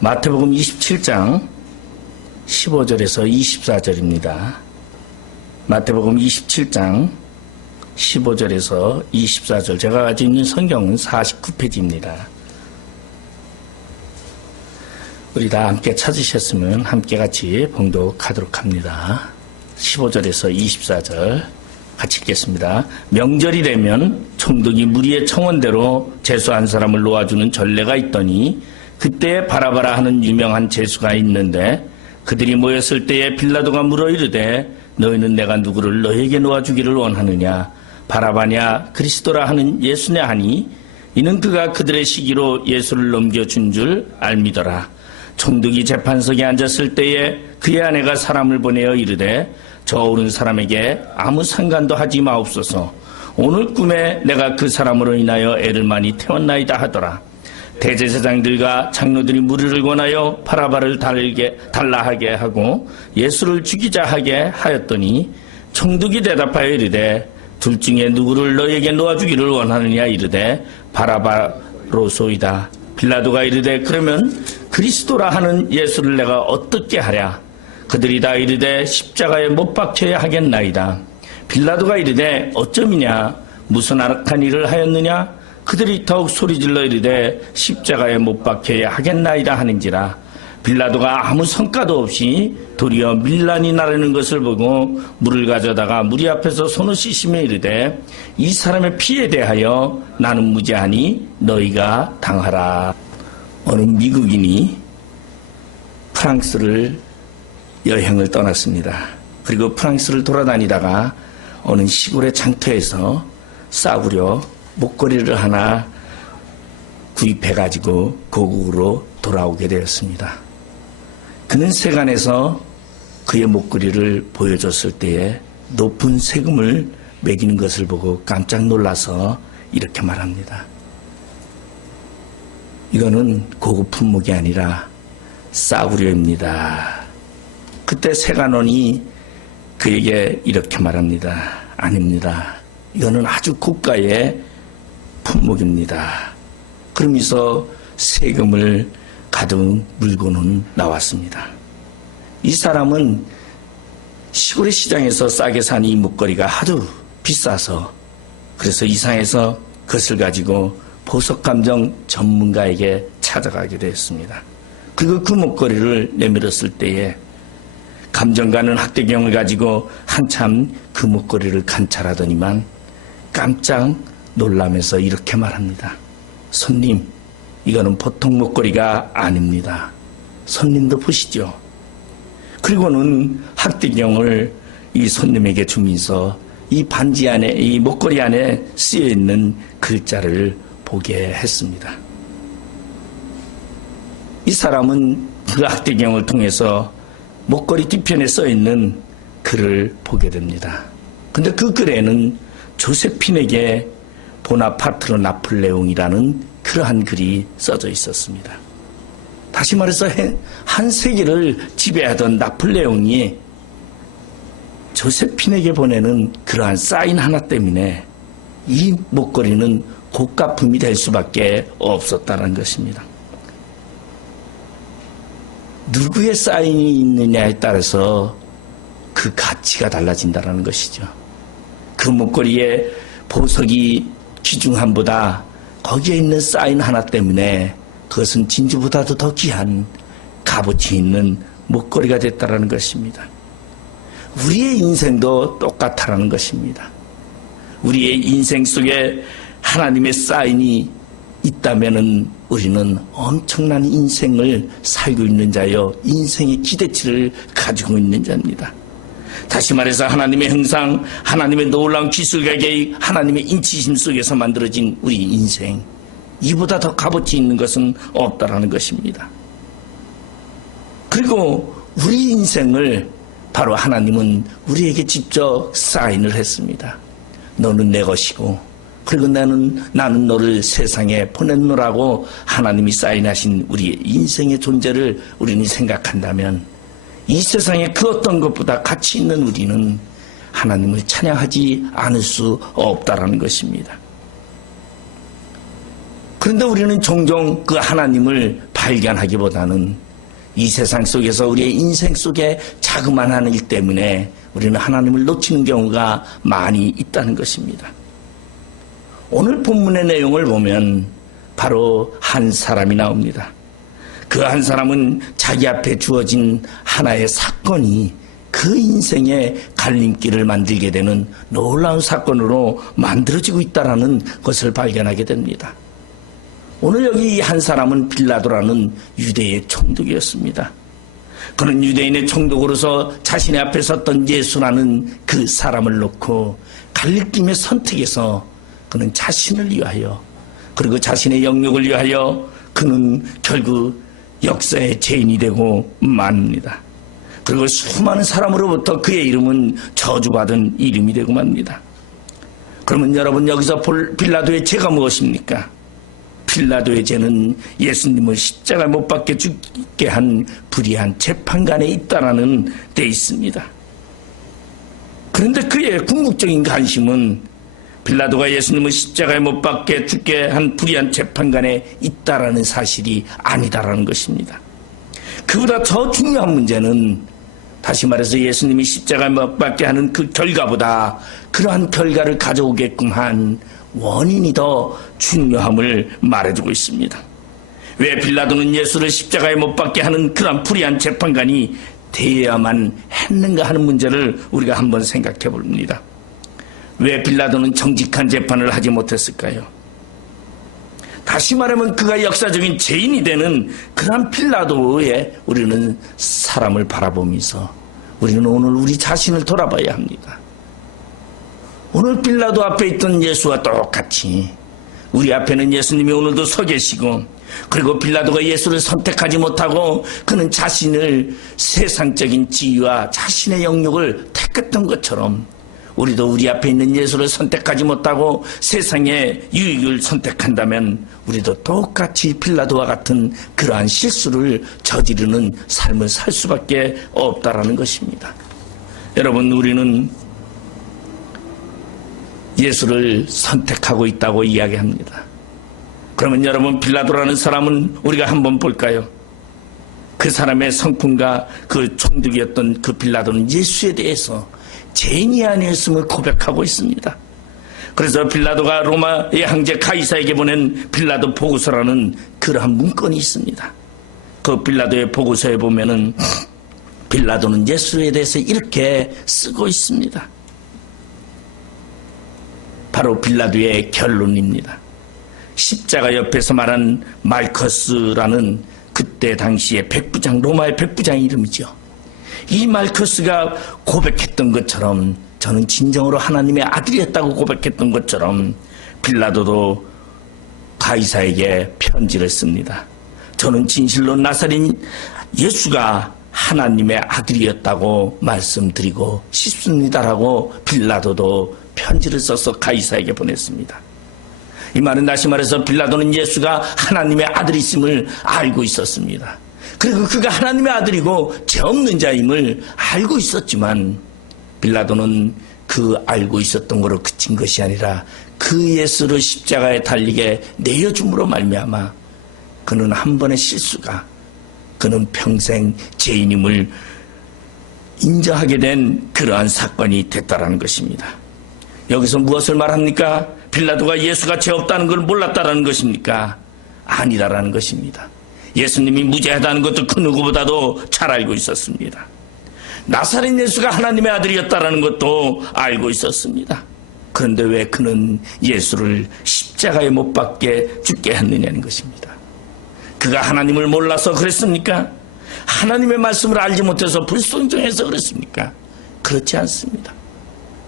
마태복음 27장 15절에서 24절입니다. 마태복음 27장 15절에서 24절. 제가 가지고 있는 성경은 49페이지입니다. 우리 다 함께 찾으셨으면 함께 같이 봉독하도록 합니다. 15절에서 24절 같이 읽겠습니다. 명절이 되면 총독이 무리의 청원대로 제수한 사람을 놓아주는 전례가 있더니 그때에 바라바라 하는 유명한 제수가 있는데 그들이 모였을 때에 빌라도가 물어 이르되 너희는 내가 누구를 너희에게 놓아주기를 원하느냐 바라바냐 그리스도라 하는 예수냐 하니 이는 그가 그들의 시기로 예수를 넘겨준 줄 알미더라. 총독이 재판석에 앉았을 때에 그의 아내가 사람을 보내어 이르되 저 오른 사람에게 아무 상관도 하지 마옵소서. 오늘 꿈에 내가 그 사람으로 인하여 애를 많이 태웠나이다 하더라. 대제사장들과 장로들이 무리를 권하여 바라바를 달라 하게 하고 예수를 죽이자 하게 하였더니 총독이 대답하여 이르되 둘 중에 누구를 너에게 놓아주기를 원하느냐 이르되 바라바로소이다. 빌라도가 이르되 그러면 그리스도라 하는 예수를 내가 어떻게 하랴. 그들이 다 이르되 십자가에 못 박혀야 하겠나이다. 빌라도가 이르되 어쩌미냐 무슨 악한 일을 하였느냐. 그들이 더욱 소리질러 이르되 십자가에 못 박혀야 하겠나이다 하는지라. 빌라도가 아무 성과도 없이 도리어 밀란이 나르는 것을 보고 물을 가져다가 무리 앞에서 손을 씻으며 이르되 이 사람의 피에 대하여 나는 무죄하니 너희가 당하라. 어느 미국인이 프랑스를 여행을 떠났습니다. 그리고 프랑스를 돌아다니다가 어느 시골의 장터에서 싸구려 목걸이를 하나 구입해가지고 고국으로 돌아오게 되었습니다. 그는 세간에서 그의 목걸이를 보여줬을 때에 높은 세금을 매기는 것을 보고 깜짝 놀라서 이렇게 말합니다. 이거는 고급 품목이 아니라 싸구려입니다. 그때 세관원이 그에게 이렇게 말합니다. 아닙니다. 이거는 아주 고가의 품목입니다. 그러면서 세금을 가득 물고는 나왔습니다. 이 사람은 시골의 시장에서 싸게 산 이 목걸이가 하도 비싸서 그래서 이상해서 그것을 가지고 보석감정 전문가에게 찾아가게 되었습니다. 그리고 그 목걸이를 내밀었을 때에 감정가는 학대경을 가지고 한참 그 목걸이를 관찰하더니만 깜짝 놀라면서 이렇게 말합니다. 손님, 이거는 보통 목걸이가 아닙니다. 손님도 보시죠. 그리고는 학대경을 이 손님에게 주면서 이 반지 안에, 이 목걸이 안에 쓰여있는 글자를 보게 했습니다. 이 사람은 그 학대경을 통해서 목걸이 뒤편에 써있는 글을 보게 됩니다. 근데 그 글에는 조세핀에게 보나파트르 나폴레옹이라는 그러한 글이 써져 있었습니다. 다시 말해서 한 세계를 지배하던 나폴레옹이 조세핀에게 보내는 그러한 사인 하나 때문에 이 목걸이는 고가품이 될 수밖에 없었다는 것입니다. 누구의 사인이 있느냐에 따라서 그 가치가 달라진다는 것이죠. 그 목걸이의 보석이 귀중함보다 거기에 있는 사인 하나 때문에 그것은 진주보다도 더 귀한 값어치 있는 목걸이가 됐다는 것입니다. 우리의 인생도 똑같다라는 것입니다. 우리의 인생 속에 하나님의 사인이 있다면은 우리는 엄청난 인생을 살고 있는 자여 인생의 기대치를 가지고 있는 자입니다. 다시 말해서 하나님의 형상, 하나님의 놀라운 기술가계의 하나님의 인치심 속에서 만들어진 우리 인생, 이보다 더 값어치 있는 것은 없다라는 것입니다. 그리고 우리 인생을 바로 하나님은 우리에게 직접 사인을 했습니다. 너는 내 것이고 그리고 나는 너를 세상에 보냈노라고 하나님이 사인하신 우리의 인생의 존재를 우리는 생각한다면 이 세상에 그 어떤 것보다 가치 있는 우리는 하나님을 찬양하지 않을 수 없다라는 것입니다. 그런데 우리는 종종 그 하나님을 발견하기보다는 이 세상 속에서 우리의 인생 속에 자그마한 일 때문에 우리는 하나님을 놓치는 경우가 많이 있다는 것입니다. 오늘 본문의 내용을 보면 바로 한 사람이 나옵니다. 그 한 사람은 자기 앞에 주어진 하나의 사건이 그 인생의 갈림길을 만들게 되는 놀라운 사건으로 만들어지고 있다는 것을 발견하게 됩니다. 오늘 여기 한 사람은 빌라도라는 유대의 총독이었습니다. 그는 유대인의 총독으로서 자신의 앞에 섰던 예수라는 그 사람을 놓고 갈림길의 선택에서 그는 자신을 위하여 그리고 자신의 영역을 위하여 그는 결국 역사의 죄인이 되고 맙니다. 그리고 수많은 사람으로부터 그의 이름은 저주받은 이름이 되고 맙니다. 그러면 여러분 여기서 볼 빌라도의 죄가 무엇입니까? 빌라도의 죄는 예수님을 십자가에 못 박혀 죽게 한 불의한 재판관에 있다라는 데 있습니다. 그런데 그의 궁극적인 관심은 빌라도가 예수님을 십자가에 못 박혀 죽게 한 불의한 재판관에 있다라는 사실이 아니다라는 것입니다. 그보다 더 중요한 문제는 다시 말해서 예수님이 십자가에 못 박게 하는 그 결과보다 그러한 결과를 가져오게끔 한 원인이 더 중요함을 말해주고 있습니다. 왜 빌라도는 예수를 십자가에 못 박게 하는 그러한 불의한 재판관이 되어야만 했는가 하는 문제를 우리가 한번 생각해 봅니다. 왜 빌라도는 정직한 재판을 하지 못했을까요? 다시 말하면 그가 역사적인 죄인이 되는 그런 빌라도에 우리는 사람을 바라보면서 우리는 오늘 우리 자신을 돌아봐야 합니다. 오늘 빌라도 앞에 있던 예수와 똑같이 우리 앞에는 예수님이 오늘도 서 계시고, 그리고 빌라도가 예수를 선택하지 못하고 그는 자신을 세상적인 지위와 자신의 영역을 택했던 것처럼 우리도 우리 앞에 있는 예수를 선택하지 못하고 세상의 유익을 선택한다면 우리도 똑같이 빌라도와 같은 그러한 실수를 저지르는 삶을 살 수밖에 없다라는 것입니다. 여러분, 우리는 예수를 선택하고 있다고 이야기합니다. 그러면 여러분, 빌라도라는 사람은 우리가 한번 볼까요? 그 사람의 성품과 그 총독이었던 그 빌라도는 예수에 대해서 죄인이 아니었음을 고백하고 있습니다. 그래서 빌라도가 로마의 황제 가이사에게 보낸 빌라도 보고서라는 그러한 문건이 있습니다. 그 빌라도의 보고서에 보면은 빌라도는 예수에 대해서 이렇게 쓰고 있습니다. 바로 빌라도의 결론입니다. 십자가 옆에서 말한 말커스라는 그때 당시의 백부장, 로마의 백부장 이름이죠. 이 말커스가 고백했던 것처럼, 저는 진정으로 하나님의 아들이었다고 고백했던 것처럼 빌라도도 가이사에게 편지를 씁니다. 저는 진실로 나사렛 예수가 하나님의 아들이었다고 말씀드리고 싶습니다라고 빌라도도 편지를 써서 가이사에게 보냈습니다. 이 말은 다시 말해서 빌라도는 예수가 하나님의 아들이심을 알고 있었습니다. 그리고 그가 하나님의 아들이고 죄 없는 자임을 알고 있었지만 빌라도는 그 알고 있었던 거로 그친 것이 아니라 그 예수를 십자가에 달리게 내어줌으로 말미암아 그는 한 번의 실수가 그는 평생 죄인임을 인정하게 된 그러한 사건이 됐다라는 것입니다. 여기서 무엇을 말합니까? 빌라도가 예수가 죄 없다는 걸 몰랐다라는 것입니까? 아니다라는 것입니다. 예수님이 무죄하다는 것도 그 누구보다도 잘 알고 있었습니다. 나사렛 예수가 하나님의 아들이었다는 것도 알고 있었습니다. 그런데 왜 그는 예수를 십자가에 못 박게 죽게 했느냐는 것입니다. 그가 하나님을 몰라서 그랬습니까? 하나님의 말씀을 알지 못해서 불순종해서 그랬습니까? 그렇지 않습니다.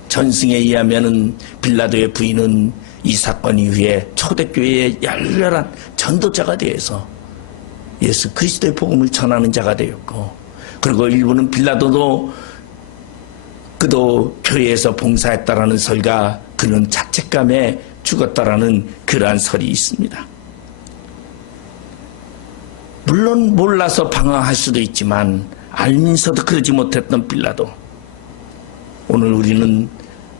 전승에 의하면 빌라도의 부인은 이 사건 이후에 초대교회의 열렬한 전도자가 되어서 예수 그리스도의 복음을 전하는 자가 되었고, 그리고 일부는 빌라도도 그도 교회에서 봉사했다라는 설과 그는 자책감에 죽었다라는 그러한 설이 있습니다. 물론 몰라서 방황할 수도 있지만 알면서도 그러지 못했던 빌라도, 오늘 우리는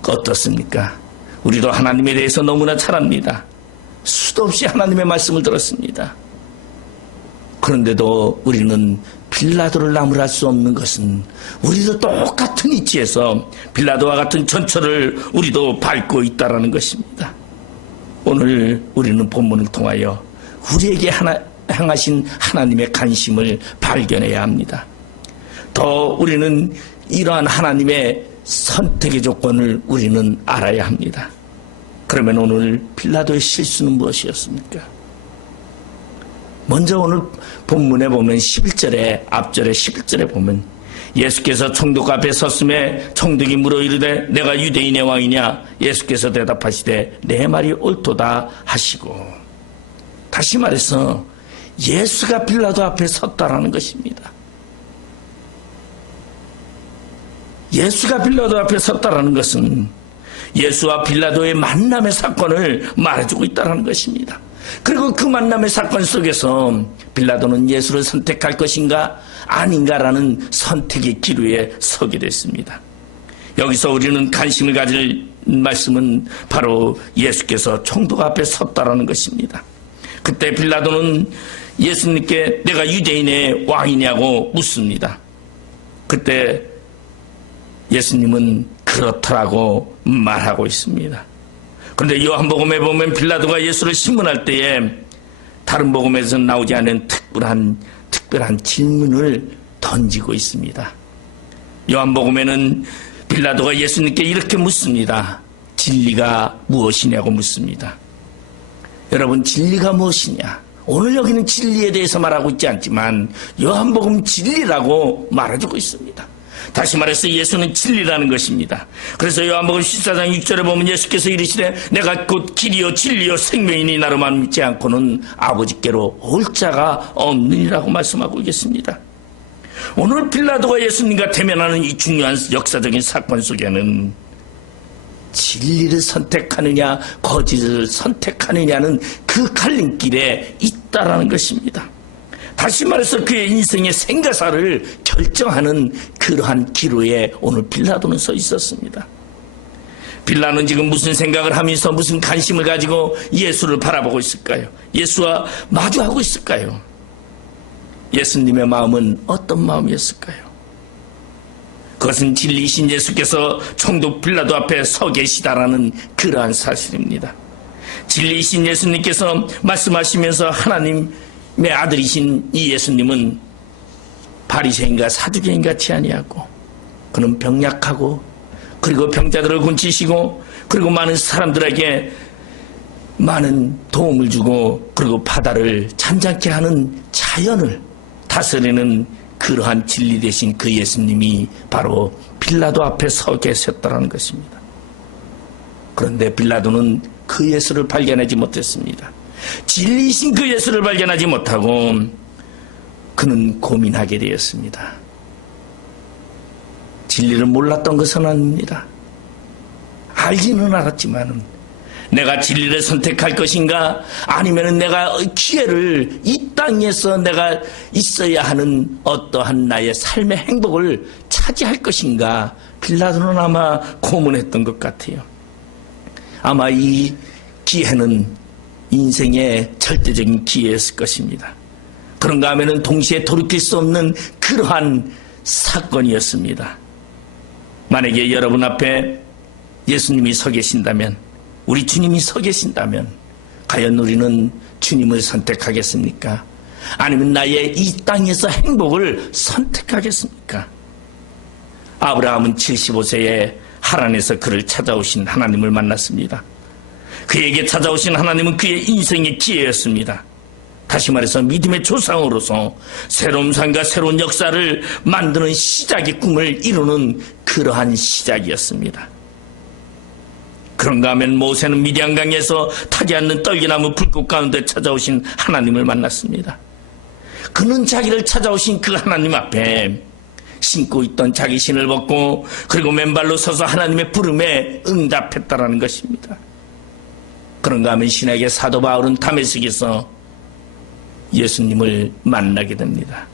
어떻습니까? 우리도 하나님에 대해서 너무나 잘 압니다. 수도 없이 하나님의 말씀을 들었습니다. 그런데도 우리는 빌라도를 나무랄 수 없는 것은 우리도 똑같은 위치에서 빌라도와 같은 전철을 우리도 밟고 있다는 것입니다. 오늘 우리는 본문을 통하여 우리에게 향하신 하나님의 관심을 발견해야 합니다. 더 우리는 이러한 하나님의 선택의 조건을 우리는 알아야 합니다. 그러면 오늘 빌라도의 실수는 무엇이었습니까? 먼저 오늘 본문에 보면 11절에 앞절에 11절에 보면 예수께서 총독 앞에 섰음에 총독이 물어 이르되 내가 유대인의 왕이냐? 예수께서 대답하시되 내 말이 옳도다 하시고, 다시 말해서 예수가 빌라도 앞에 섰다라는 것입니다. 예수가 빌라도 앞에 섰다라는 것은 예수와 빌라도의 만남의 사건을 말해주고 있다는 것입니다. 그리고 그 만남의 사건 속에서 빌라도는 예수를 선택할 것인가 아닌가라는 선택의 기로에 서게 됐습니다. 여기서 우리는 관심을 가질 말씀은 바로 예수께서 총독 앞에 섰다라는 것입니다. 그때 빌라도는 예수님께 내가 유대인의 왕이냐고 묻습니다. 그때 예수님은 그렇더라고 말하고 있습니다. 그런데 요한복음에 보면 빌라도가 예수를 신문할 때에 다른 복음에서는 나오지 않은 특별한 질문을 던지고 있습니다. 요한복음에는 빌라도가 예수님께 이렇게 묻습니다. 진리가 무엇이냐고 묻습니다. 여러분, 진리가 무엇이냐? 오늘 여기는 진리에 대해서 말하고 있지 않지만 요한복음 진리라고 말해주고 있습니다. 다시 말해서 예수는 진리라는 것입니다. 그래서 요한복음 14장 6절에 보면 예수께서 이르시되 내가 곧 길이요 진리요 생명이니 나로만 믿지 않고는 아버지께로 올 자가 없느니라고 말씀하고 있습니다. 오늘 빌라도가 예수님과 대면하는 이 중요한 역사적인 사건 속에는 진리를 선택하느냐 거짓을 선택하느냐는 그 갈림길에 있다라는 것입니다. 다시 말해서 그의 인생의 생가사를 결정하는 그러한 기로에 오늘 빌라도는 서 있었습니다. 빌라는 지금 무슨 생각을 하면서 무슨 관심을 가지고 예수를 바라보고 있을까요? 예수와 마주하고 있을까요? 예수님의 마음은 어떤 마음이었을까요? 그것은 진리이신 예수께서 총독 빌라도 앞에 서 계시다라는 그러한 사실입니다. 진리이신 예수님께서 말씀하시면서 하나님의 아들이신 이 예수님은 바리새인과 사두개인 같이 아니하고 그는 병약하고 그리고 병자들을 곤치시고 그리고 많은 사람들에게 많은 도움을 주고 그리고 바다를 잠잠케 하는 자연을 다스리는 그러한 진리 되신 그 예수님이 바로 빌라도 앞에 서 계셨다는 것입니다. 그런데 빌라도는 그 예수를 발견하지 못했습니다. 진리이신 그 예수를 발견하지 못하고 그는 고민하게 되었습니다. 진리를 몰랐던 것은 아닙니다. 알지는 알았지만 내가 진리를 선택할 것인가 아니면 내가 기회를 이 땅에서 내가 있어야 하는 어떠한 나의 삶의 행복을 차지할 것인가 빌라도는 아마 고민했던 것 같아요. 아마 이 기회는 인생의 절대적인 기회였을 것입니다. 그런가 하면 동시에 돌이킬 수 없는 그러한 사건이었습니다. 만약에 여러분 앞에 예수님이 서 계신다면 우리 주님이 서 계신다면 과연 우리는 주님을 선택하겠습니까? 아니면 나의 이 땅에서 행복을 선택하겠습니까? 아브라함은 75세에 하란에서 그를 찾아오신 하나님을 만났습니다. 그에게 찾아오신 하나님은 그의 인생의 기회였습니다. 다시 말해서 믿음의 조상으로서 새로운 삶과 새로운 역사를 만드는 시작의 꿈을 이루는 그러한 시작이었습니다. 그런가 하면 모세는 미디안강에서 타지 않는 떨기나무 불꽃 가운데 찾아오신 하나님을 만났습니다. 그는 자기를 찾아오신 그 하나님 앞에 신고 있던 자기 신을 벗고 그리고 맨발로 서서 하나님의 부름에 응답했다라는 것입니다. 그런가 하면 신에게 사도 바울은 다메섹에서 예수님을 만나게 됩니다.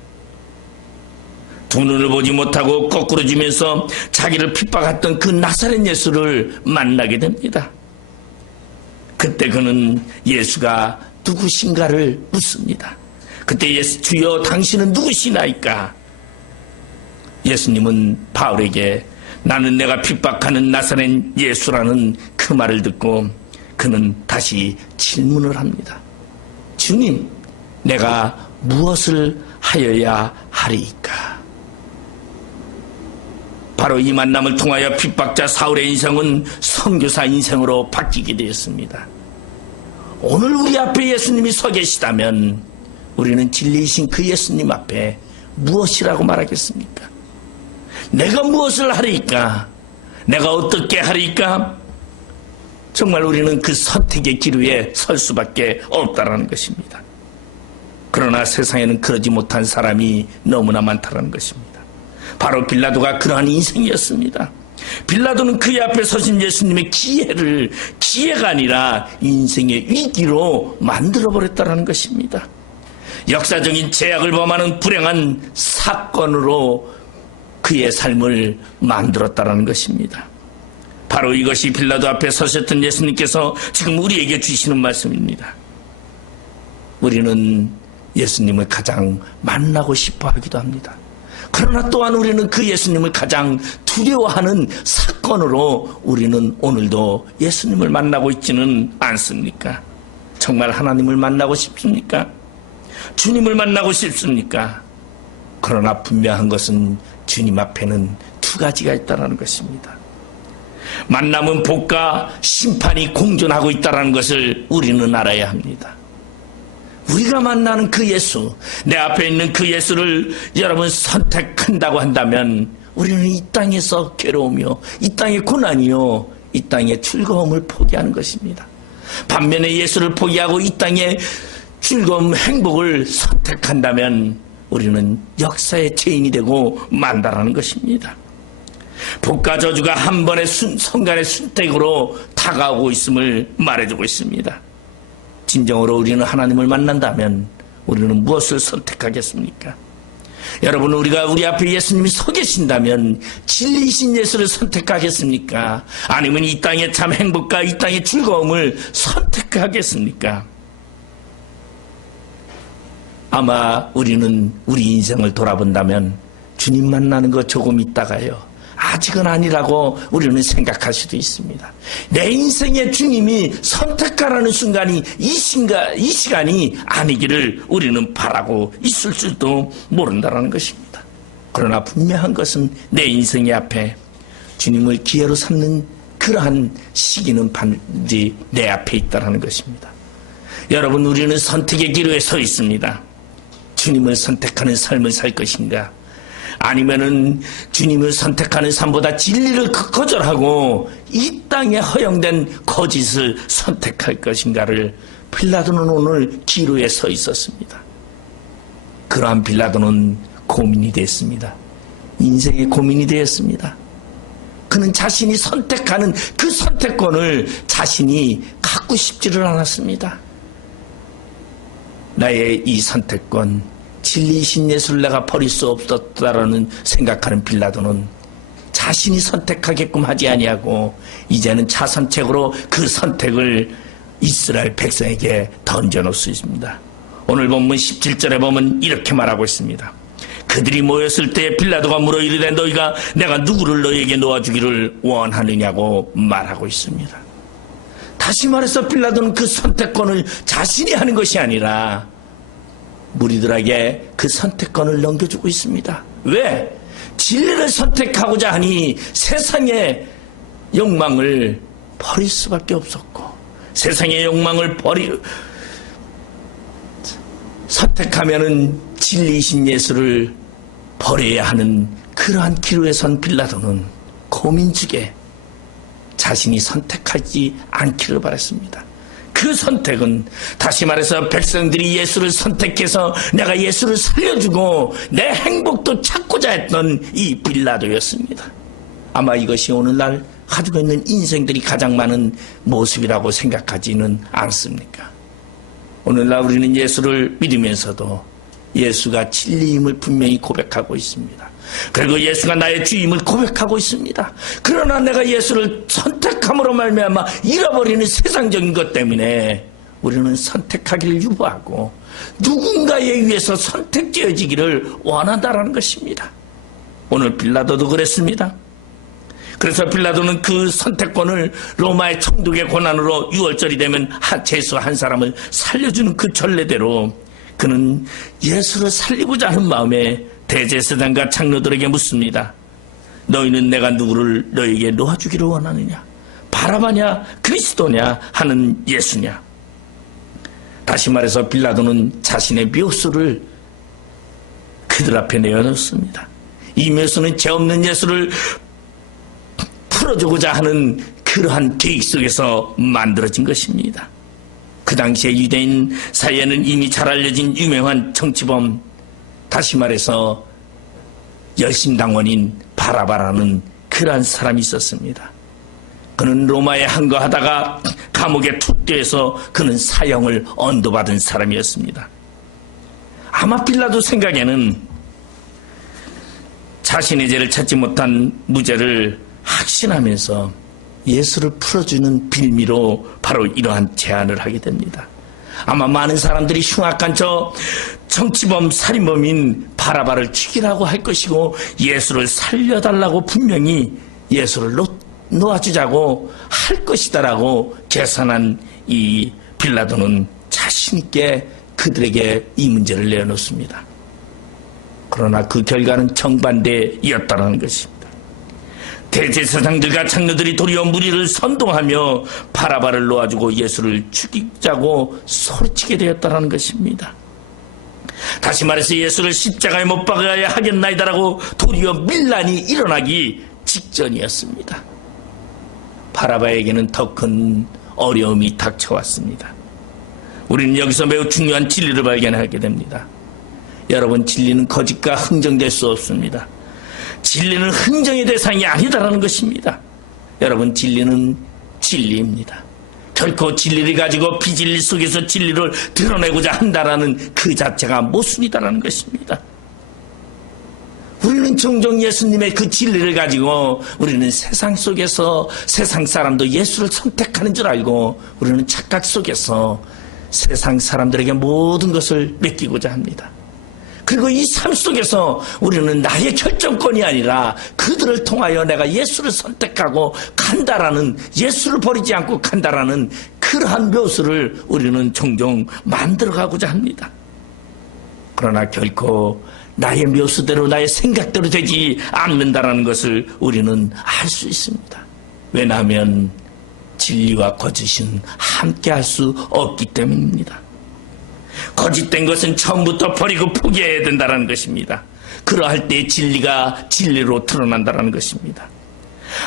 두 눈을 보지 못하고 거꾸로 지면서 자기를 핍박했던 그 나사렛 예수를 만나게 됩니다. 그때 그는 예수가 누구신가를 묻습니다. 그때 예수, 주여 당신은 누구시나이까? 예수님은 바울에게 나는 내가 핍박하는 나사렛 예수라는 그 말을 듣고 그는 다시 질문을 합니다. 주님, 내가 무엇을 하여야 하리이까? 바로 이 만남을 통하여 핍박자 사울의 인생은 선교사 인생으로 바뀌게 되었습니다. 오늘 우리 앞에 예수님이 서 계시다면 우리는 진리이신 그 예수님 앞에 무엇이라고 말하겠습니까? 내가 무엇을 하리이까? 내가 어떻게 하리이까? 정말 우리는 그 선택의 길 위에 설 수밖에 없다라는 것입니다. 그러나 세상에는 그러지 못한 사람이 너무나 많다는 것입니다. 바로 빌라도가 그러한 인생이었습니다. 빌라도는 그의 앞에 서신 예수님의 기회가 아니라 인생의 위기로 만들어버렸다는 것입니다. 역사적인 제약을 범하는 불행한 사건으로 그의 삶을 만들었다는 것입니다. 바로 이것이 빌라도 앞에 서셨던 예수님께서 지금 우리에게 주시는 말씀입니다. 우리는 예수님을 가장 만나고 싶어 하기도 합니다. 그러나 또한 우리는 그 예수님을 가장 두려워하는 사건으로 우리는 오늘도 예수님을 만나고 있지는 않습니까? 정말 하나님을 만나고 싶습니까? 주님을 만나고 싶습니까? 그러나 분명한 것은 주님 앞에는 두 가지가 있다는 것입니다. 만남은 복과 심판이 공존하고 있다는 것을 우리는 알아야 합니다. 우리가 만나는 그 예수, 내 앞에 있는 그 예수를 여러분 선택한다고 한다면 우리는 이 땅에서 괴로우며 이 땅의 고난이요 이 땅의 즐거움을 포기하는 것입니다. 반면에 예수를 포기하고 이 땅의 즐거움, 행복을 선택한다면 우리는 역사의 죄인이 되고 만다라는 것입니다. 복과 저주가 한 번의 순간의 선택으로 다가오고 있음을 말해주고 있습니다. 진정으로 우리는 하나님을 만난다면 우리는 무엇을 선택하겠습니까? 여러분, 우리가 우리 앞에 예수님이 서 계신다면 진리이신 예수를 선택하겠습니까? 아니면 이 땅의 참 행복과 이 땅의 즐거움을 선택하겠습니까? 아마 우리는 우리 인생을 돌아본다면 주님 만나는 거 조금 있다가요, 아직은 아니라고 우리는 생각할 수도 있습니다. 내 인생의 주님이 선택하라는 순간이 이 시간이 아니기를 우리는 바라고 있을 줄도 모른다는 것입니다. 그러나 분명한 것은 내 인생의 앞에 주님을 기회로 삼는 그러한 시기는 반드시 내 앞에 있다는 것입니다. 여러분, 우리는 선택의 기로에 서 있습니다. 주님을 선택하는 삶을 살 것인가, 아니면은 주님을 선택하는 삶보다 진리를 거절하고 이 땅에 허용된 거짓을 선택할 것인가를 빌라도는 오늘 기로에 서 있었습니다. 그러한 빌라도는 고민이 됐습니다. 인생의 고민이 되었습니다. 그는 자신이 선택하는 그 선택권을 자신이 갖고 싶지를 않았습니다. 나의 이 선택권, 진리이신 예수를 내가 버릴 수 없었다라는 생각하는 빌라도는 자신이 선택하게끔 하지 아니하고 이제는 차선책으로 그 선택을 이스라엘 백성에게 던져놓을 수 있습니다. 오늘 본문 17절에 보면 이렇게 말하고 있습니다. 그들이 모였을 때 빌라도가 물어 이르되 너희가 내가 누구를 너희에게 놓아주기를 원하느냐고 말하고 있습니다. 다시 말해서 빌라도는 그 선택권을 자신이 하는 것이 아니라 무리들에게 그 선택권을 넘겨주고 있습니다. 왜? 진리를 선택하고자 하니 세상의 욕망을 버릴 수밖에 없었고, 세상의 욕망을 선택하면은 진리이신 예수를 버려야 하는 그러한 기로에 선 빌라도는 고민중에 자신이 선택하지 않기를 바랐습니다. 그 선택은 다시 말해서 백성들이 예수를 선택해서 내가 예수를 살려주고 내 행복도 찾고자 했던 이 빌라도였습니다. 아마 이것이 오늘날 가지고 있는 인생들이 가장 많은 모습이라고 생각하지는 않습니까? 오늘날 우리는 예수를 믿으면서도 예수가 진리임을 분명히 고백하고 있습니다. 그리고 예수가 나의 주임을 고백하고 있습니다. 그러나 내가 예수를 선택함으로 말미암아 잃어버리는 세상적인 것 때문에 우리는 선택하기를 유보하고 누군가에 의해서 선택되어지기를 원한다라는 것입니다. 오늘 빌라도도 그랬습니다. 그래서 빌라도는 그 선택권을 로마의 총독의 권한으로 6월절이 되면 죄수 한 사람을 살려주는 그 전례대로 그는 예수를 살리고자 하는 마음에 대제사장과 장로들에게 묻습니다. 너희는 내가 누구를 너에게 놓아주기를 원하느냐? 바라바냐 그리스도냐 하는 예수냐? 다시 말해서 빌라도는 자신의 묘수를 그들 앞에 내어놓습니다. 이 묘수는 죄 없는 예수를 풀어주고자 하는 그러한 계획 속에서 만들어진 것입니다. 그 당시에 유대인 사이에는 이미 잘 알려진 유명한 정치범, 다시 말해서 열심당원인 바라바라는 그러한 사람이 있었습니다. 그는 로마에 항거하다가 감옥에 투표해서 그는 사형을 언도받은 사람이었습니다. 아마 빌라도 생각에는 자신의 죄를 찾지 못한 무죄를 확신하면서 예수를 풀어주는 빌미로 바로 이러한 제안을 하게 됩니다. 아마 많은 사람들이 흉악한 저 정치범 살인범인 바라바를 죽이라고 할 것이고 예수를 살려달라고 분명히 예수를 놓아주자고 할 것이다라고 계산한 이 빌라도는 자신 있게 그들에게 이 문제를 내어놓습니다. 그러나 그 결과는 정반대이었다는 것입니다. 대제사장들과 장로들이 도리어 무리를 선동하며 바라바를 놓아주고 예수를 죽이자고 소리치게 되었다는 것입니다. 다시 말해서 예수를 십자가에 못 박아야 하겠나이다라고 도리어 밀란이 일어나기 직전이었습니다. 바라바에게는 더 큰 어려움이 닥쳐왔습니다. 우리는 여기서 매우 중요한 진리를 발견하게 됩니다. 여러분, 진리는 거짓과 흥정될 수 없습니다. 진리는 흥정의 대상이 아니다라는 것입니다. 여러분, 진리는 진리입니다. 결코 진리를 가지고 비진리 속에서 진리를 드러내고자 한다라는 그 자체가 모순이다라는 것입니다. 우리는 종종 예수님의 그 진리를 가지고 우리는 세상 속에서 세상 사람도 예수를 선택하는 줄 알고 우리는 착각 속에서 세상 사람들에게 모든 것을 맡기고자 합니다. 그리고 이 삶 속에서 우리는 나의 결정권이 아니라 그들을 통하여 내가 예수를 선택하고 간다라는, 예수를 버리지 않고 간다라는 그러한 묘수를 우리는 종종 만들어가고자 합니다. 그러나 결코 나의 묘수대로 나의 생각대로 되지 않는다라는 것을 우리는 알 수 있습니다. 왜냐하면 진리와 거짓은 함께 할 수 없기 때문입니다. 거짓된 것은 처음부터 버리고 포기해야 된다는 것입니다. 그러할 때 진리가 진리로 드러난다는 것입니다.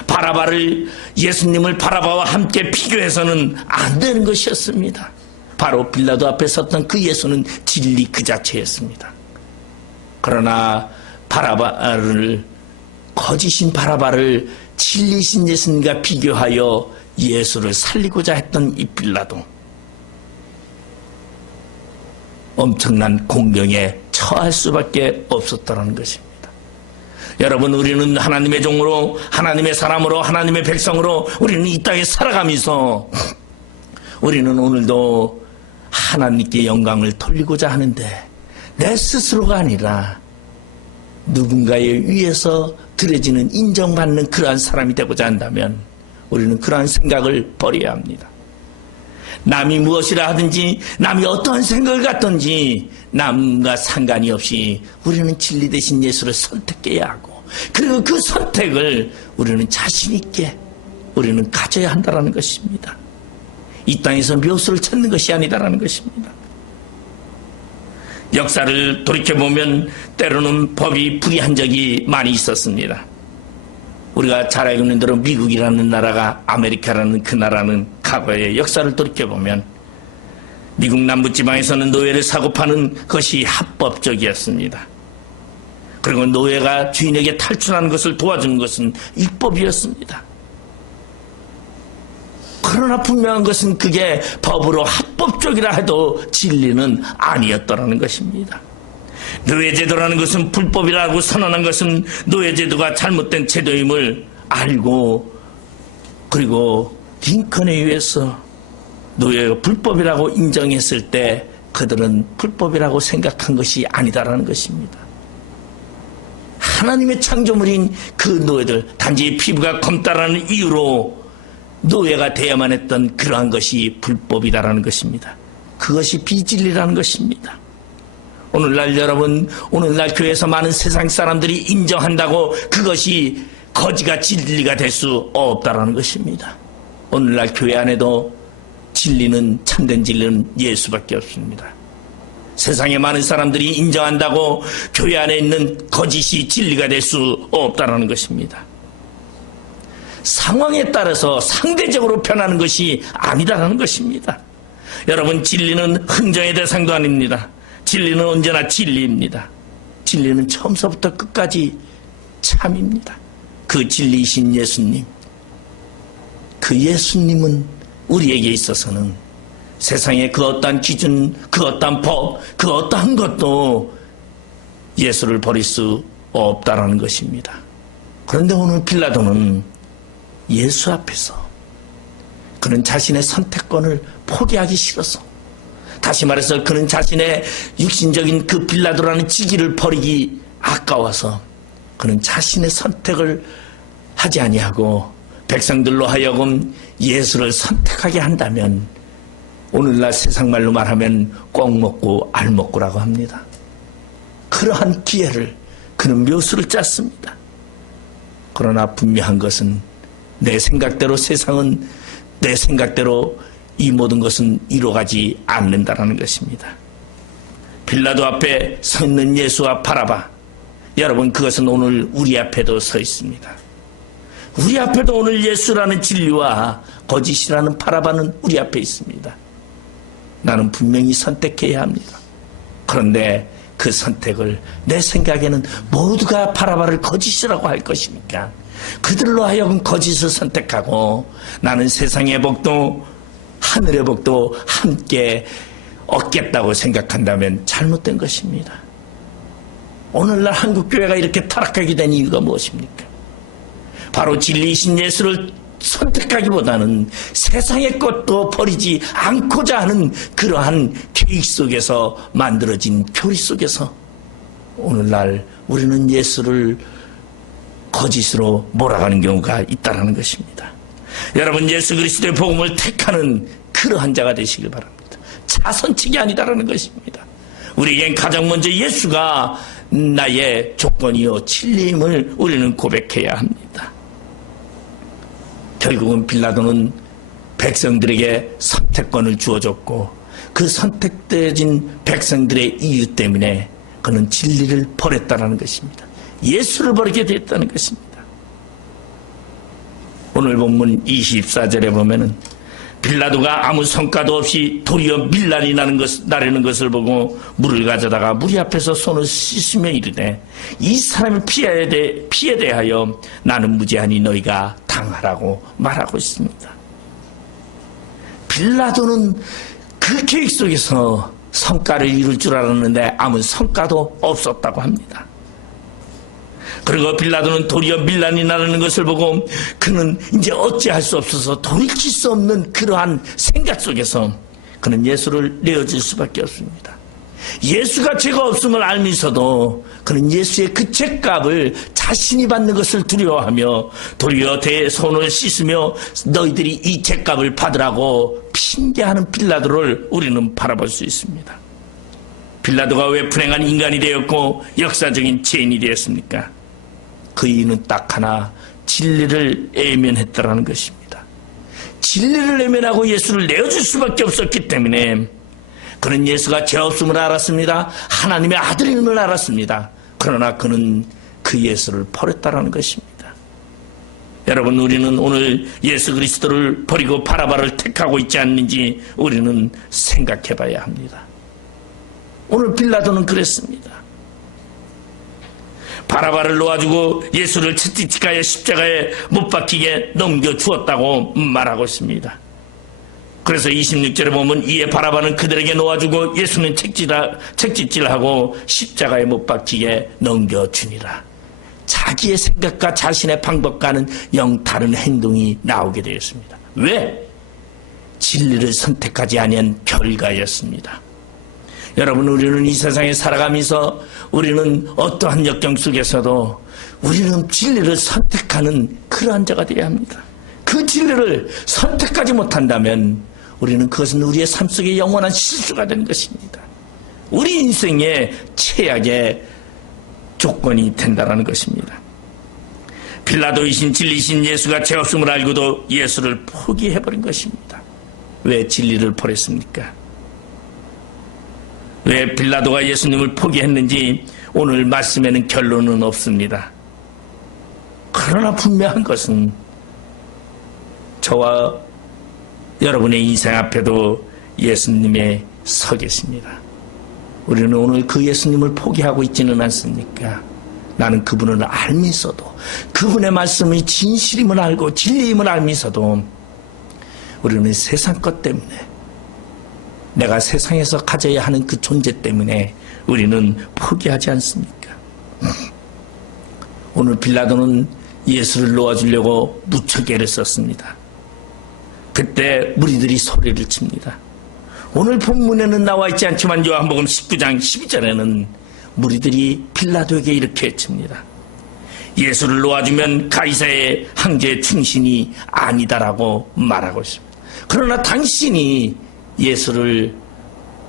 바라바를, 예수님을 바라바와 함께 비교해서는 안 되는 것이었습니다. 바로 빌라도 앞에 섰던 그 예수는 진리 그 자체였습니다. 그러나 바라바를, 거짓인 바라바를 진리신 예수님과 비교하여 예수를 살리고자 했던 이 빌라도 엄청난 공경에 처할 수밖에 없었다는 것입니다. 여러분, 우리는 하나님의 종으로, 하나님의 사람으로, 하나님의 백성으로 우리는 이 땅에 살아가면서 우리는 오늘도 하나님께 영광을 돌리고자 하는데 내 스스로가 아니라 누군가에 의해서 드려지는 인정받는 그러한 사람이 되고자 한다면 우리는 그러한 생각을 버려야 합니다. 남이 무엇이라 하든지 남이 어떠한 생각을 갖든지 남과 상관이 없이 우리는 진리 대신 예수를 선택해야 하고, 그리고 그 선택을 우리는 자신 있게 우리는 가져야 한다는 것입니다. 이 땅에서 묘수를 찾는 것이 아니다라는 것입니다. 역사를 돌이켜보면 때로는 법이 불이한 적이 많이 있었습니다. 우리가 잘 알고 있는 대로 미국이라는 나라가, 아메리카라는 그 나라는 과거의 역사를 돌이켜보면 미국 남부지방에서는 노예를 사고 파는 것이 합법적이었습니다. 그리고 노예가 주인에게 탈출하는 것을 도와주는 것은 율법이었습니다. 그러나 분명한 것은 그게 법으로 합법적이라 해도 진리는 아니었더라는 것입니다. 노예제도라는 것은 불법이라고 선언한 것은 노예제도가 잘못된 제도임을 알고, 그리고 링컨에 의해서 노예가 불법이라고 인정했을 때 그들은 불법이라고 생각한 것이 아니다라는 것입니다. 하나님의 창조물인 그 노예들, 단지 피부가 검다라는 이유로 노예가 되어야만 했던 그러한 것이 불법이다라는 것입니다. 그것이 비진리라는 것입니다. 오늘날 여러분, 오늘날 교회에서 많은 세상 사람들이 인정한다고 그것이 거지가 진리가 될 수 없다라는 것입니다. 오늘날 교회 안에도 진리는, 참된 진리는 예수밖에 없습니다. 세상에 많은 사람들이 인정한다고 교회 안에 있는 거짓이 진리가 될 수 없다라는 것입니다. 상황에 따라서 상대적으로 변하는 것이 아니다라는 것입니다. 여러분, 진리는 흥정의 대상도 아닙니다. 진리는 언제나 진리입니다. 진리는 처음서부터 끝까지 참입니다. 그 진리이신 예수님, 그 예수님은 우리에게 있어서는 세상의 그 어떠한 기준, 그 어떠한 법, 그 어떠한 것도 예수를 버릴 수 없다라는 것입니다. 그런데 오늘 빌라도는 예수 앞에서 그는 자신의 선택권을 포기하기 싫어서, 다시 말해서 그는 자신의 육신적인 그 빌라도라는 직위를 버리기 아까워서 그는 자신의 선택을 하지 아니하고 백성들로 하여금 예수를 선택하게 한다면, 오늘날 세상말로 말하면 꼭 먹고 알 먹고라고 합니다. 그러한 기회를 그는 묘수를 짰습니다. 그러나 분명한 것은 내 생각대로 세상은, 내 생각대로 이 모든 것은 이루어가지 않는다라는 것입니다. 빌라도 앞에 서 있는 예수와 바라바, 여러분, 그것은 오늘 우리 앞에도 서 있습니다. 우리 앞에도 오늘 예수라는 진리와 거짓이라는 바라바는 우리 앞에 있습니다. 나는 분명히 선택해야 합니다. 그런데 그 선택을, 내 생각에는 모두가 바라바를 거짓이라고 할 것이니까 그들로 하여금 거짓을 선택하고 나는 세상의 복도 하늘의 복도 함께 얻겠다고 생각한다면 잘못된 것입니다. 오늘날 한국교회가 이렇게 타락하게 된 이유가 무엇입니까? 바로 진리이신 예수를 선택하기보다는 세상의 것도 버리지 않고자 하는 그러한 계획 속에서 만들어진 교리 속에서 오늘날 우리는 예수를 거짓으로 몰아가는 경우가 있다는 것입니다. 여러분, 예수 그리스도의 복음을 택하는 그러한 자가 되시길 바랍니다. 자선책이 아니다라는 것입니다. 우리에겐 가장 먼저 예수가 나의 조건이요 진리임을 우리는 고백해야 합니다. 결국은 빌라도는 백성들에게 선택권을 주어줬고 그 선택되어진 백성들의 이유 때문에 그는 진리를 버렸다는 것입니다. 예수를 버리게 됐다는 것입니다. 오늘 본문 24절에 보면은 빌라도가 아무 성과도 없이 도리어 밀란이 나려는 것을 보고 물을 가져다가 무리 앞에서 손을 씻으며 이르되, 이 사람의 피에 대하여 나는 무죄하니 너희가 당하라고 말하고 있습니다. 빌라도는 그 계획 속에서 성과를 이룰 줄 알았는데 아무 성과도 없었다고 합니다. 그리고 빌라도는 도리어 밀란이 나르는 것을 보고 그는 이제 어찌할 수 없어서 돌이킬 수 없는 그러한 생각 속에서 그는 예수를 내어줄 수밖에 없습니다. 예수가 죄가 없음을 알면서도 그는 예수의 그 죄값을 자신이 받는 것을 두려워하며 도리어 손을 씻으며 너희들이 이 죄값을 받으라고 핑계하는 빌라도를 우리는 바라볼 수 있습니다. 빌라도가 왜 불행한 인간이 되었고 역사적인 죄인이 되었습니까? 그 이유는 딱 하나, 진리를 외면했다라는 것입니다. 진리를 외면하고 예수를 내어줄 수밖에 없었기 때문에 그는 예수가 죄 없음을 알았습니다. 하나님의 아들임을 알았습니다. 그러나 그는 그 예수를 버렸다라는 것입니다. 여러분, 우리는 오늘 예수 그리스도를 버리고 바라바를 택하고 있지 않는지 우리는 생각해 봐야 합니다. 오늘 빌라도는 그랬습니다. 바라바를 놓아주고 예수를 채찍질하여 십자가에 못 박히게 넘겨주었다고 말하고 있습니다. 그래서 26절에 보면 이에 바라바는 그들에게 놓아주고 예수는 채찍질하고 십자가에 못 박히게 넘겨주니라. 자기의 생각과 자신의 방법과는 영 다른 행동이 나오게 되었습니다. 왜? 진리를 선택하지 아니한 결과였습니다. 여러분, 우리는 이 세상에 살아가면서 우리는 어떠한 역경 속에서도 우리는 진리를 선택하는 그러한 자가 되어야 합니다. 그 진리를 선택하지 못한다면 우리는 그것은 우리의 삶 속에 영원한 실수가 되는 것입니다. 우리 인생의 최악의 조건이 된다는 것입니다. 빌라도이신 진리신 예수가 죄 없음을 알고도 예수를 포기해버린 것입니다. 왜 진리를 버렸습니까? 왜 빌라도가 예수님을 포기했는지 오늘 말씀에는 결론은 없습니다. 그러나 분명한 것은 저와 여러분의 인생 앞에도 예수님의 서 계십니다. 우리는 오늘 그 예수님을 포기하고 있지는 않습니까? 나는 그분을 알면서도, 그분의 말씀이 진실임을 알고 진리임을 알면서도 우리는 세상 것 때문에, 내가 세상에서 가져야 하는 그 존재 때문에 우리는 포기하지 않습니까? 오늘 빌라도는 예수를 놓아주려고 무척 애를 썼습니다. 그때 무리들이 소리를 칩니다. 오늘 본문에는 나와 있지 않지만 요한복음 19장 12절에는 무리들이 빌라도에게 이렇게 외칩니다. 예수를 놓아주면 가이사의 황제의 충신이 아니다라고 말하고 있습니다. 그러나 당신이 예수를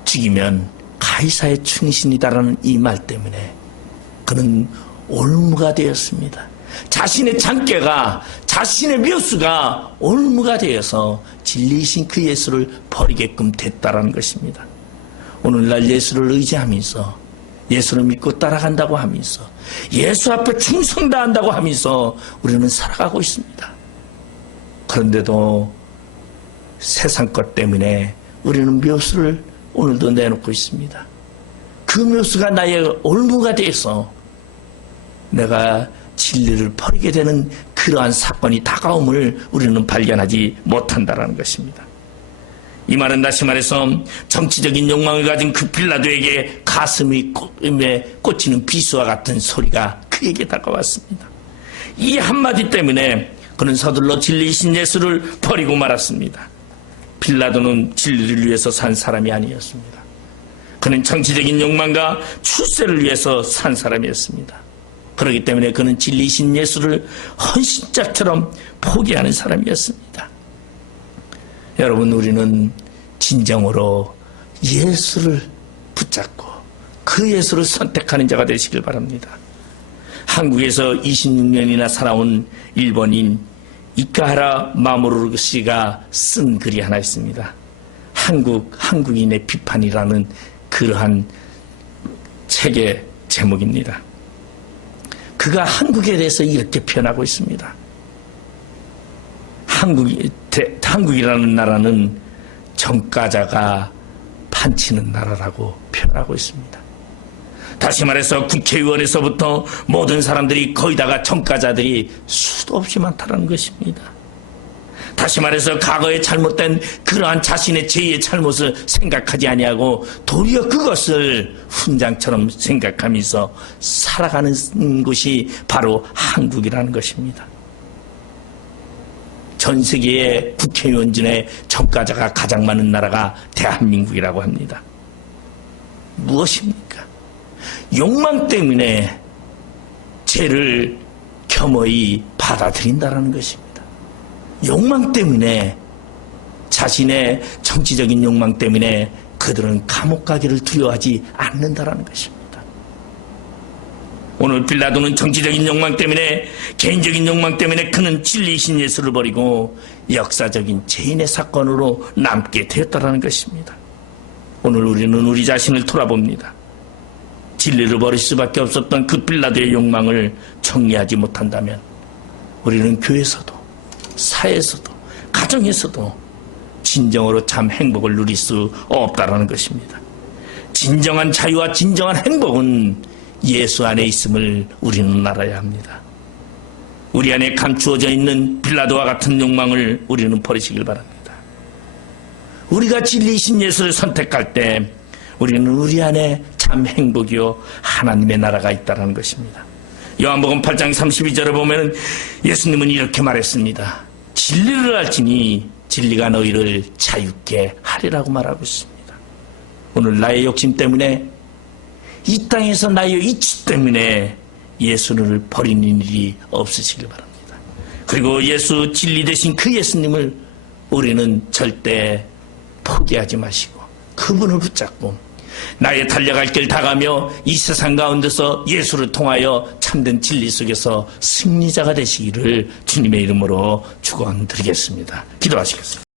죽이면 가이사의 충신이다라는 이 말 때문에 그는 올무가 되었습니다. 자신의 장깨가, 자신의 묘수가 올무가 되어서 진리이신 그 예수를 버리게끔 됐다라는 것입니다. 오늘날 예수를 의지하면서, 예수를 믿고 따라간다고 하면서, 예수 앞에 충성 다한다고 하면서 우리는 살아가고 있습니다. 그런데도 세상 것 때문에 우리는 묘수를 오늘도 내놓고 있습니다. 그 묘수가 나의 올무가 돼서 내가 진리를 버리게 되는 그러한 사건이 다가옴을 우리는 발견하지 못한다는 것입니다. 이 말은 다시 말해서 정치적인 욕망을 가진 그 빌라도에게 가슴에 꽂히는 비수와 같은 소리가 그에게 다가왔습니다. 이 한마디 때문에 그는 서둘러 진리이신 예수를 버리고 말았습니다. 빌라도는 진리를 위해서 산 사람이 아니었습니다. 그는 정치적인 욕망과 출세를 위해서 산 사람이었습니다. 그렇기 때문에 그는 진리이신 예수를 헌신짝처럼 포기하는 사람이었습니다. 여러분, 우리는 진정으로 예수를 붙잡고 그 예수를 선택하는 자가 되시길 바랍니다. 한국에서 26년이나 살아온 일본인 이카하라 마모루 씨가 쓴 글이 하나 있습니다. 한국인의 비판이라는 그러한 책의 제목입니다. 그가 한국에 대해서 이렇게 표현하고 있습니다. 한국이라는 나라는 정가자가 판치는 나라라고 표현하고 있습니다. 다시 말해서 국회의원에서부터 모든 사람들이 거의 다가 정가자들이 수도 없이 많다는 것입니다. 다시 말해서 과거에 잘못된 그러한 자신의 죄의 잘못을 생각하지 아니하고 도리어 그것을 훈장처럼 생각하면서 살아가는 곳이 바로 한국이라는 것입니다. 전 세계의 국회의원 중에 정가자가 가장 많은 나라가 대한민국이라고 합니다. 무엇입니까? 욕망 때문에 죄를 겸허히 받아들인다는 것입니다. 욕망 때문에, 자신의 정치적인 욕망 때문에 그들은 감옥 가기를 두려워하지 않는다는 것입니다. 오늘 빌라도는 정치적인 욕망 때문에, 개인적인 욕망 때문에 그는 진리이신 예수를 버리고 역사적인 죄인의 사건으로 남게 되었다는 것입니다. 오늘 우리는 우리 자신을 돌아봅니다. 진리를 버릴 수밖에 없었던 그 빌라도의 욕망을 정리하지 못한다면 우리는 교회에서도, 사회에서도, 가정에서도 진정으로 참 행복을 누릴 수 없다는 것입니다. 진정한 자유와 진정한 행복은 예수 안에 있음을 우리는 알아야 합니다. 우리 안에 감추어져 있는 빌라도와 같은 욕망을 우리는 버리시길 바랍니다. 우리가 진리이신 예수를 선택할 때 우리는 우리 안에 참 행복이요 하나님의 나라가 있다는 것입니다. 요한복음 8장 32절에 보면 예수님은 이렇게 말했습니다. 진리를 알지니 진리가 너희를 자유케 하리라고 말하고 있습니다. 오늘 나의 욕심 때문에, 이 땅에서 나의 이치 때문에 예수를 버리는 일이 없으시길 바랍니다. 그리고 예수, 진리 되신 그 예수님을 우리는 절대 포기하지 마시고 그분을 붙잡고 나의 달려갈 길 다가며 이 세상 가운데서 예수를 통하여 참된 진리 속에서 승리자가 되시기를 주님의 이름으로 축원드리겠습니다. 기도하시겠습니다.